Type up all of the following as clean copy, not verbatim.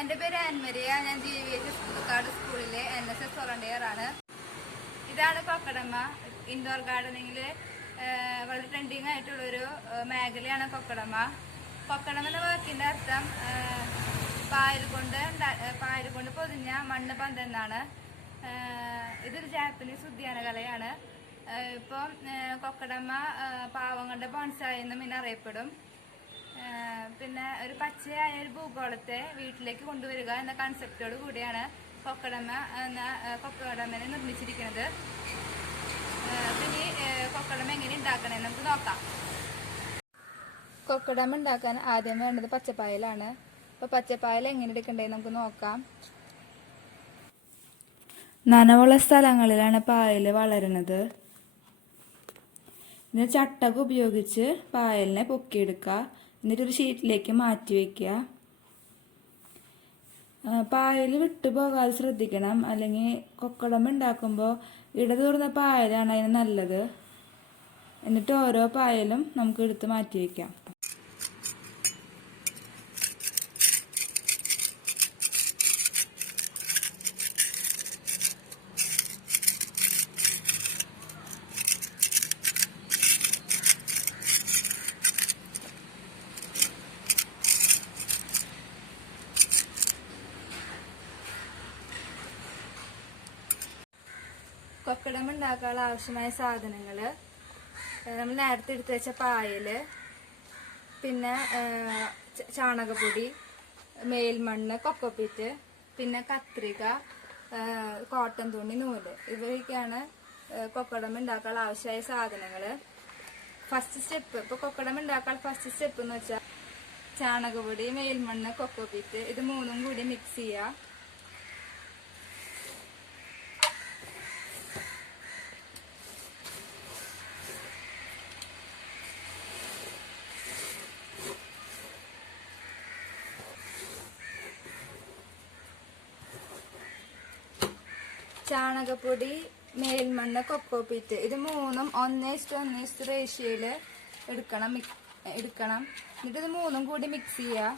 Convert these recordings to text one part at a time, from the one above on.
എൻ്റെ പേര് ആൻമരിയ. ഞാൻ GVH പുതുക്കാട് സ്കൂളിലെ NSS വോളണ്ടിയർ ആണ്. ഇതാണ് കൊക്കടമ്മ. ഇൻഡോർ ഗാർഡനിങ്ങിൽ വളരെ ട്രെൻഡിങ് ആയിട്ടുള്ളൊരു മേഖലയാണ് കൊക്കടമ്മ. കൊക്കടമ്മ എന്ന വാക്കിൻ്റെ അർത്ഥം പായൽ കൊണ്ട് പൊതിഞ്ഞ മണ്ണ് പന്ത് എന്നാണ്. ഇതൊരു ജാപ്പനീസ് ഉദ്യാനകലയാണ്. ഇപ്പം കൊക്കടമ്മ പാവങ്ങളുടെ ബോൺസായി എന്നും പിന്നെ അറിയപ്പെടും. പിന്നെ ഒരു പച്ചയായ ഒരു ഭൂഗോളത്തെ വീട്ടിലേക്ക് കൊണ്ടുവരിക എന്ന കൺസെപ്റ്റോട് കൂടിയാണ് കൊക്കടമ്മനെ നിർമ്മിച്ചിരിക്കുന്നത്. പിന്നെ കൊക്കടമ്മ എങ്ങനെ ഉണ്ടാക്കണമെന്ന് നമുക്ക് നോക്കാം. കൊക്കടമ്മ ഉണ്ടാക്കാൻ ആദ്യം വേണ്ടത് പച്ചപ്പായലാണ്. അപ്പോൾ പച്ചപ്പായൽ എങ്ങനെ എടുക്കണ്ടേന്ന് നമുക്ക് നോക്കാം. നനവുള്ള സ്ഥലങ്ങളിലാണ് പായൽ വളരുന്നത്. ഇതിന് ചട്ടകം ഉപയോഗിച്ച് പായലിനെ പൊക്കിയെടുക്കുക. എന്നിട്ടൊരു ഷീറ്റിലേക്ക് മാറ്റി വയ്ക്കുക. പായൽ വിട്ടുപോകാതെ ശ്രദ്ധിക്കണം, അല്ലെങ്കിൽ കൊക്കടമ്മ ഉണ്ടാക്കുമ്പോൾ ഇടതൂർന്ന പായലാണ് അതിന് നല്ലത്. എന്നിട്ട് ഓരോ പായലും നമുക്ക് എടുത്ത് മാറ്റി വയ്ക്കാം. കൊക്കടമ്മ ഉണ്ടാക്കാനുള്ള ആവശ്യമായ സാധനങ്ങൾ നമ്മൾ നേരത്തെ എടുത്ത് വെച്ച പായല്, പിന്നെ ചാണകപ്പൊടി, മേൽമണ്ണ്, കൊക്കോപ്പീറ്റ്, പിന്നെ കത്രിക, കോട്ടൺ തുണി, നൂല്. ഇവയൊക്കെയാണ് കൊക്കടമ്മ ഉണ്ടാക്കാനുള്ള ആവശ്യമായ സാധനങ്ങൾ. ഫസ്റ്റ് സ്റ്റെപ്പ്, ഇപ്പോൾ കൊക്കടമ്മ ഉണ്ടാക്കാൻ ഫസ്റ്റ് സ്റ്റെപ്പ് എന്ന് വെച്ചാൽ ചാണകപ്പൊടി, മേൽമണ്ണ്, കൊക്കോപ്പീറ്റ് ഇത് മൂന്നും കൂടി മിക്സ് ചെയ്യുക. ചാണകപ്പൊടി, മേൽമണ്ണ്, കൊക്കോപ്പീറ്റ് ഇത് മൂന്നും 1:1 റേഷ്യോയിൽ എടുക്കണം. എന്നിട്ട് ഇത് മൂന്നും കൂടി മിക്സ് ചെയ്യുക.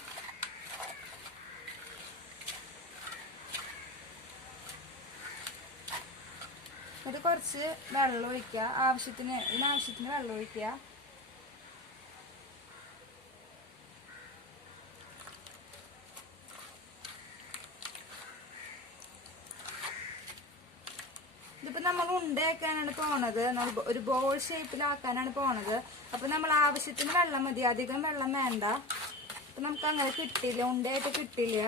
എന്നിട്ട് കുറച്ച് വെള്ളം ഒഴിക്കുക. ഇതിനാവശ്യത്തിന് വെള്ളം ഒഴിക്കുക. ഇതിപ്പോ നമ്മൾ ഉണ്ടയാക്കാനാണ് പോണത്, ഒരു ബോൾ ഷേപ്പിലാക്കാനാണ് പോണത്. അപ്പൊ നമ്മൾ ആവശ്യത്തിന് വെള്ളം മതി, അധികം വെള്ളം വേണ്ട. അപ്പൊ നമുക്ക് അങ്ങനെ കിട്ടില്ല, ഉണ്ടയായിട്ട് കിട്ടില്ല.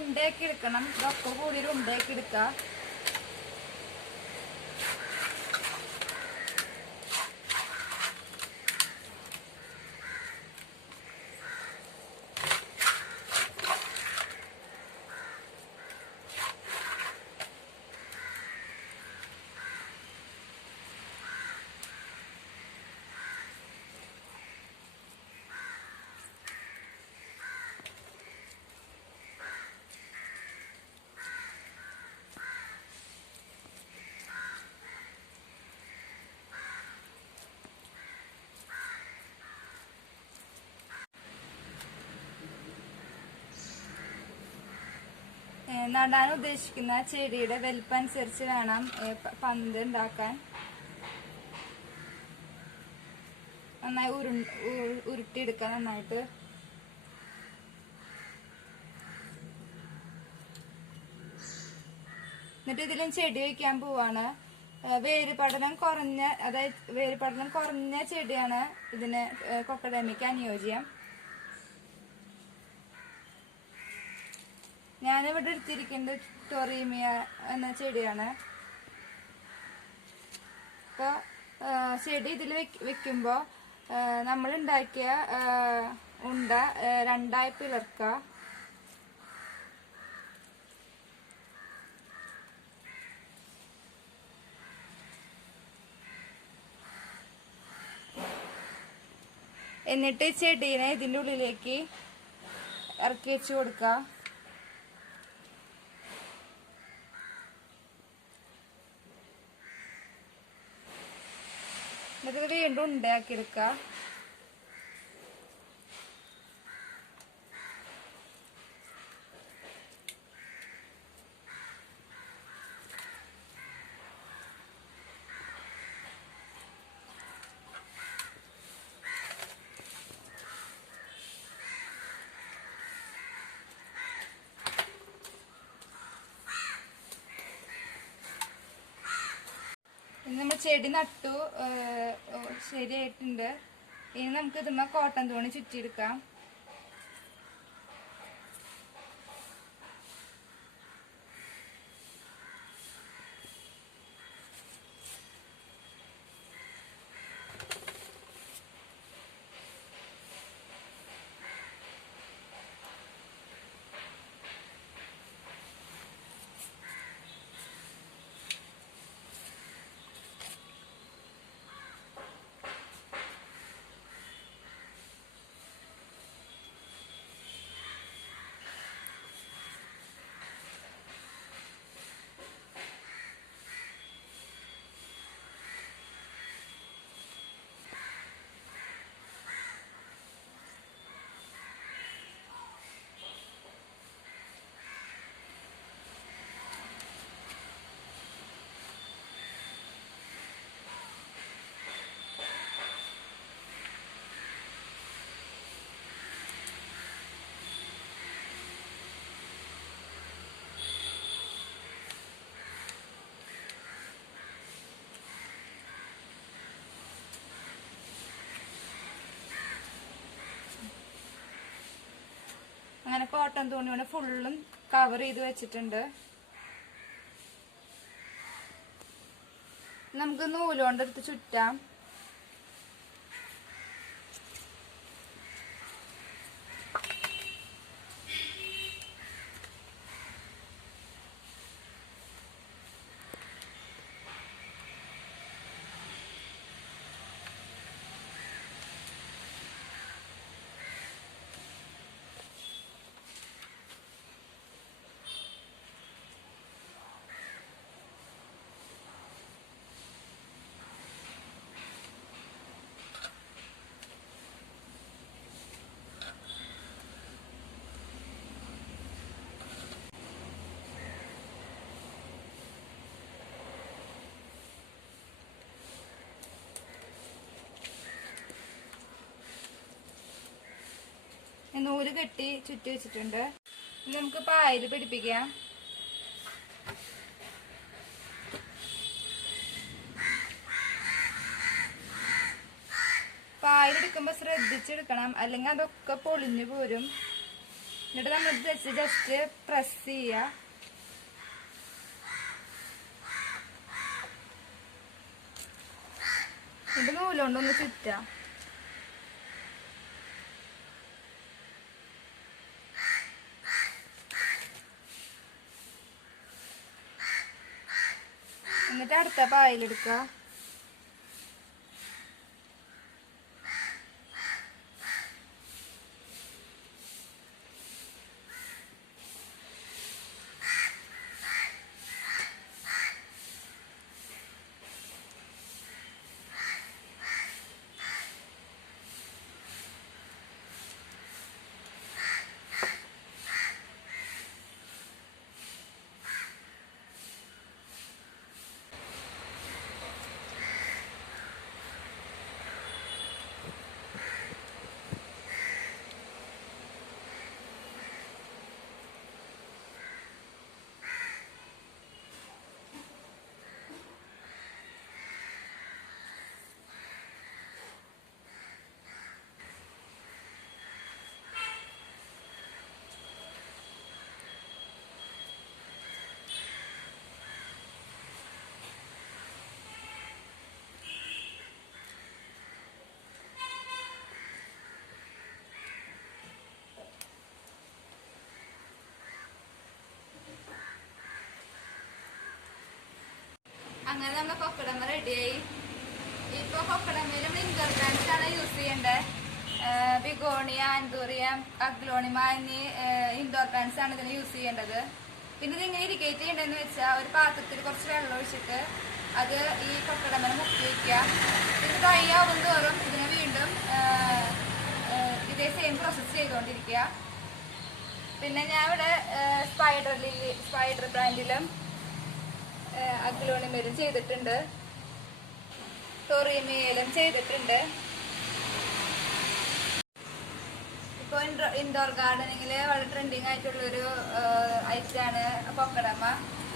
ഉണ്ടയാക്കി എടുക്കണം. ഇതൊക്കെ കൂടി ഒരു ഉണ്ടയാക്കി എടുക്കുക. നടാൻ ഉദ്ദേശിക്കുന്ന ചെടിയുടെ വലിപ്പനുസരിച്ച് വേണം പന്ത് ഉണ്ടാക്കാൻ. നന്നായി ഉരുട്ടിയെടുക്കാൻ നന്നായിട്ട്. എന്നിട്ട് ഇതിലും ചെടി വയ്ക്കാൻ പോവാണ്. വേരുപടലം കുറഞ്ഞ ചെടിയാണ് ഇതിന് കൊക്കടമ്മയ്ക്ക് അനുയോജ്യം. ഞാനിവിടെ എടുത്തിരിക്കുന്നത് ടൊറീമിയ എന്ന ചെടിയാണ്. അപ്പോൾ ചെടി ഇതിൽ വെക്കുമ്പോൾ നമ്മൾ ഉണ്ടാക്കിയ ഉണ്ട രണ്ടായി പിളർക്കുക. എന്നിട്ട് ചെടീനെ ഇതിൻ്റെ ഉള്ളിലേക്ക് ഇറക്കി വെച്ച് കൊടുക്കുക. എന്നിട്ട് വീണ്ടും ഉണ്ടാക്കി എടുക്കുക. നമ്മൾ ചെടി നട്ടു, ശരിയായിട്ടുണ്ട്. ഇനി നമുക്ക് ഇതുമ്മ കോട്ടൺ തുണി ചുറ്റിയെടുക്കാം. അങ്ങനെ കോട്ടൺ തുണി കൊണ്ട് ഫുള്ളും കവർ ചെയ്ത് വെച്ചിട്ടുണ്ട്. നമുക്ക് നൂലുകൊണ്ട് എടുത്ത് ചുറ്റാം. നൂല് കെട്ടി ചുറ്റി വെച്ചിട്ടുണ്ട്. നമുക്ക് പായൽ പിടിപ്പിക്കാം. പായലെടുക്കുമ്പോൾ ശ്രദ്ധിച്ചെടുക്കണം, അല്ലെങ്കിൽ അതൊക്കെ പൊളിഞ്ഞു പോരും. എന്നിട്ട് നമ്മൾ ജസ്റ്റ് പ്രസ് ചെയ്യുക. എന്നിട്ട് നൂലുകൊണ്ടൊന്ന് ചുറ്റാം. എന്നിട്ട് അടുത്ത പായലെടുക്കുക. അങ്ങനെ നമ്മുടെ കൊക്കടമ്മ റെഡിയായി. ഇപ്പൊ കൊക്കടമ്മയിൽ നമ്മൾ ഇൻകർബാൻസ് ആണ് യൂസ് ചെയ്യേണ്ടത്. ബിഗോണിയ, ആൻതൂറിയം, അഗ്ലോണിമ എന്നീ ഇൻഡോർ പ്ലാന്റ്സ് ആണ് ഇതിന് യൂസ് ചെയ്യേണ്ടത്. പിന്നെ ഇത് ഇങ്ങനെ ഇരിക്കേറ്റ് ചെയ്യേണ്ടതെന്ന് വെച്ചാൽ ഒരു പാത്രത്തിൽ കുറച്ച് വെള്ളം ഒഴിച്ചിട്ട് അത് ഈ കൊക്കടമനെ മുക്കി വയ്ക്കുക. ഇത് ഡ്രൈ ആവും തോറും ഇതിനെ വീണ്ടും ഇതേ സെയിം പ്രോസസ്സ് ചെയ്തുകൊണ്ടിരിക്കുക. പിന്നെ ഞാൻ ഇവിടെ സ്പൈഡർ പ്ലാന്റിലും അഗ്ലോണിമയിലും ചെയ്തിട്ടുണ്ട്, ടൊറീമിയയിലും ചെയ്തിട്ടുണ്ട്. ഇപ്പോൾ ഇൻഡോർ ഗാർഡനിങ്ങിൽ വളരെ ട്രെൻഡിങ് ആയിട്ടുള്ളൊരു ഐറ്റാണ് കൊക്കടമ.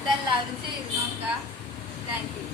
ഇതെല്ലാവരും ചെയ്ത് നോക്കുക. Thank you.